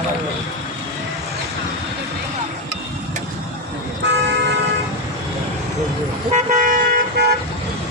Thank you.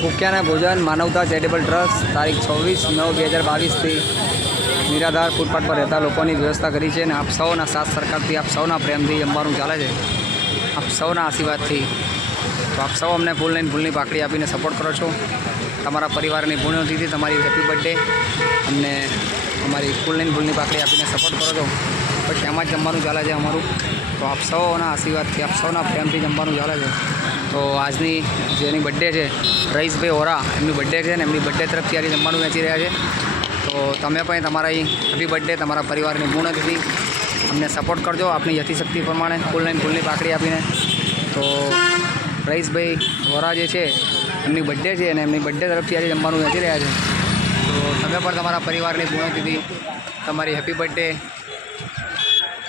અને ભોજન માનવતા ચેરિટેબલ ટ્રસ્ટ, તારીખ છવ્વીસ નવ બે હજાર બાવીસથી નિરાધાર ફૂટપાથ પર રહેતા લોકોની વ્યવસ્થા કરી છે અને આપ સૌના સાથ સરકારથી, આપ સૌના પ્રેમથી જમવાનું ચાલે છે. આપ સૌના આશીર્વાદથી. તો આપ સૌ અમને ફૂલ લઈને ફૂલની પાકડી આપીને સપોર્ટ કરો છો. તમારા પરિવારની પુણ્યતિથી, તમારી હેપી બર્થડે અમને અમારી ફૂલ લઈને ફૂલની પાકડી આપીને સપોર્ટ કરો છો. પછી એમાં જ જમવાનું ચાલે છે અમારું. તો આપ સૌના આશીર્વાદથી આપ સૌના પ્રેમથી જમવાનું ચાલે છે. તો આજની જેની બર્થડે છે રઈસભાઈ ઓરા એમની બર્થડે છે ને એમની બર્થડે તરફથી આજે જમવાનું વેચી રહ્યા છે. તો તમે પણ તમારા હેપી બર્થડે તમારા પરિવારની પૂર્ણતિથિ અમને સપોર્ટ કરજો આપની યથિશક્તિ પ્રમાણે ફૂલ લાઈન ફૂલની પાકડી આપીને. તો રઈસભાઈ વોરા જે છે, એમની બર્થડે છે અને એમની બર્થડે તરફથી આજે જમવાનું વેચી રહ્યા છે. તો તમે પણ તમારા પરિવારની પૂર્ણતિથિ તમારી હેપી બર્થડે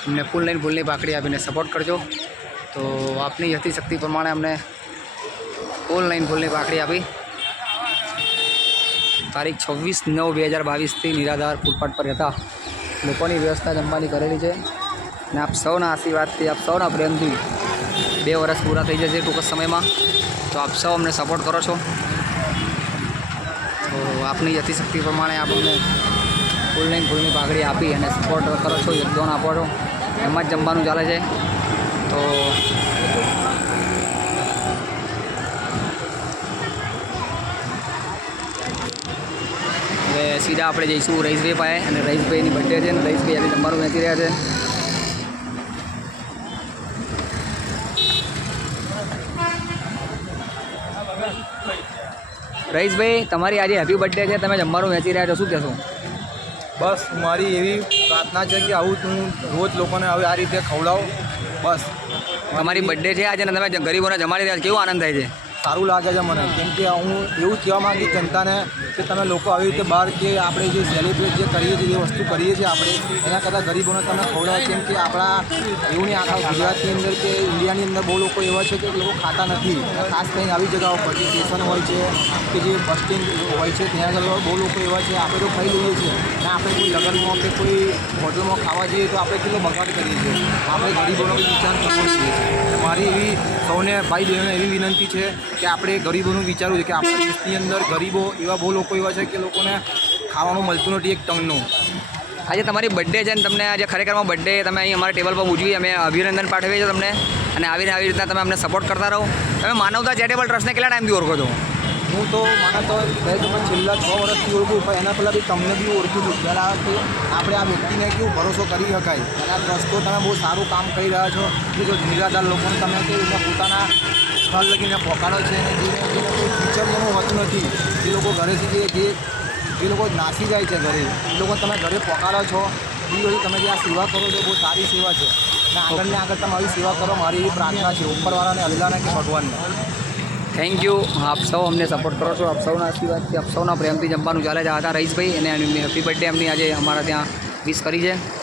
અમને ફૂલ લાઈન ભૂલની પાકડી આપીને સપોર્ટ કરજો. તો આપની યથિશક્તિ પ્રમાણે અમને ફૂલ લાઈન ભૂલની પાકડી આપી. તારીખ છવ્વીસ નવ બે હજાર બાવીસથી નિરાધાર ફૂટપાથ પર હતા લોકોની વ્યવસ્થા જમવાની કરેલી છે. અને આપ સૌના આશીર્વાદથી, આપ સૌના પ્રેમથી બે વર્ષ પૂરા થઈ જશે ટૂંક સમયમાં. તો આપ સૌ અમને સપોર્ટ કરો છો. તો આપની યથિશક્તિ પ્રમાણે આપ અમને ફૂલ લાઈન ફૂલની પાઘડી આપી અને સપોર્ટ કરો છો, યોગદાન આપો છો. એમાં જ જમવાનું ચાલે છે. તો હવે સીધા આપણે જઈશું રઈસભાઈ પાસે અને રઈસભાઈની બર્થડે છે અને રઈસભાઈ આજે જમવાનું વહેંચી રહ્યા છે. રઈસભાઈ તમારી આજે હેપી બર્થડે છે. તમે જમવાનું વહેંચી રહ્યા છો. શું કહેશો? બસ મારી એવી પ્રાર્થના છે કે આવું હું રોજ લોકોને હવે આ રીતે ખવડાવું. બસ. તમારી બર્થડે છે આજે તમે ગરીબોને જમાડી રહ્યા કેવો આનંદ થાય છે? સારું લાગે છે મને. કેમ કે હું એવું જ કહેવા માગી જનતાને કે તમે લોકો આવી રીતે બહાર કે આપણે જે સેલિબ્રેટ જે કરીએ છીએ, જે વસ્તુ કરીએ છીએ આપણે, એના કરતાં ગરીબોને તમે ખવડાવો. કેમ કે આપણા એવું આખા ગુજરાતની અંદર કે ઇન્ડિયાની અંદર બહુ લોકો એવા છે કે લોકો ખાતા નથી. ખાસ કરીને આવી જગાઓ પર જે સ્ટેશન હોય છે કે જે બસ સ્ટેન્ડ હોય છે, ત્યાં આગળ બહુ લોકો એવા છે, આપણે તો ખાઈ લઈએ છીએ. અને આપણે કોઈ લગ્નમાં કે કોઈ હોટલમાં ખાવા જઈએ તો આપણે કેટલો બગાડ કરીએ છીએ. આપણે ગરીબોનો વિચાર કરવો છીએ મારી એવી સૌને, ભાઈ બહેનોને એવી વિનંતી છે કે આપણે ગરીબોનું વિચારવું છે કે આપણા દેશની અંદર ગરીબો એવા બહુ લોકો એવા છે કે લોકોને ખાવાનું મળતું નથી એક ટંગનું આજે તમારી બર્થડે છે અને તમને આજે ખરેખરમાં બર્થડે તમે અહીં અમારા ટેબલ પર ઉજવી અમે અભિનંદન પાઠવીએ છીએ તમને. અને આવીને આવી રીતના તમે અમને સપોર્ટ કરતા રહો. તમે માનવતા ચેરિટેબલ ટ્રસ્ટને કેટલા ટાઈમથી ઓળખો છો? હું તો માનતો બે કહે છેલ્લા છ વર્ષથી ઓળખું પણ એના પહેલાં બી તમને બી ઓળખું છું. પહેલાં કે આપણે આ વ્યક્તિને કેવું ભરોસો કરી શકાય. અને આ ટ્રસ્ટો તમે બહુ સારું કામ કરી રહ્યા છો. કે જો નિરાધાર લોકોને તમે કે પોતાના સ્થળ લગીને પહોંચાડો છે. અને જે કોઈ હોતું નથી. એ લોકો ઘરેથી જે જે લોકો નાસી જાય છે ઘરે. એ લોકો તમે ઘરે પહોંચાડો છો. એ બધી તમે જે આ સેવા કરો છો, બહુ સારી સેવા છે. અને આગળ ને આગળ તમે આવી સેવા કરો, મારી એવી પ્રાર્થના છે, ઉપરવાળાને અલ્લાને કે ભગવાનને. થેન્ક યુ આપ સૌ અમને સપોર્ટ કરો છો. આપ સૌના આશીર્વાદથી આપ સૌના પ્રેમથી જમવાનું ચાલે છે. હતા રઈસભાઈ અને હેપી બર્થડે એમની આજે અમારા ત્યાં વિશ કરી છે.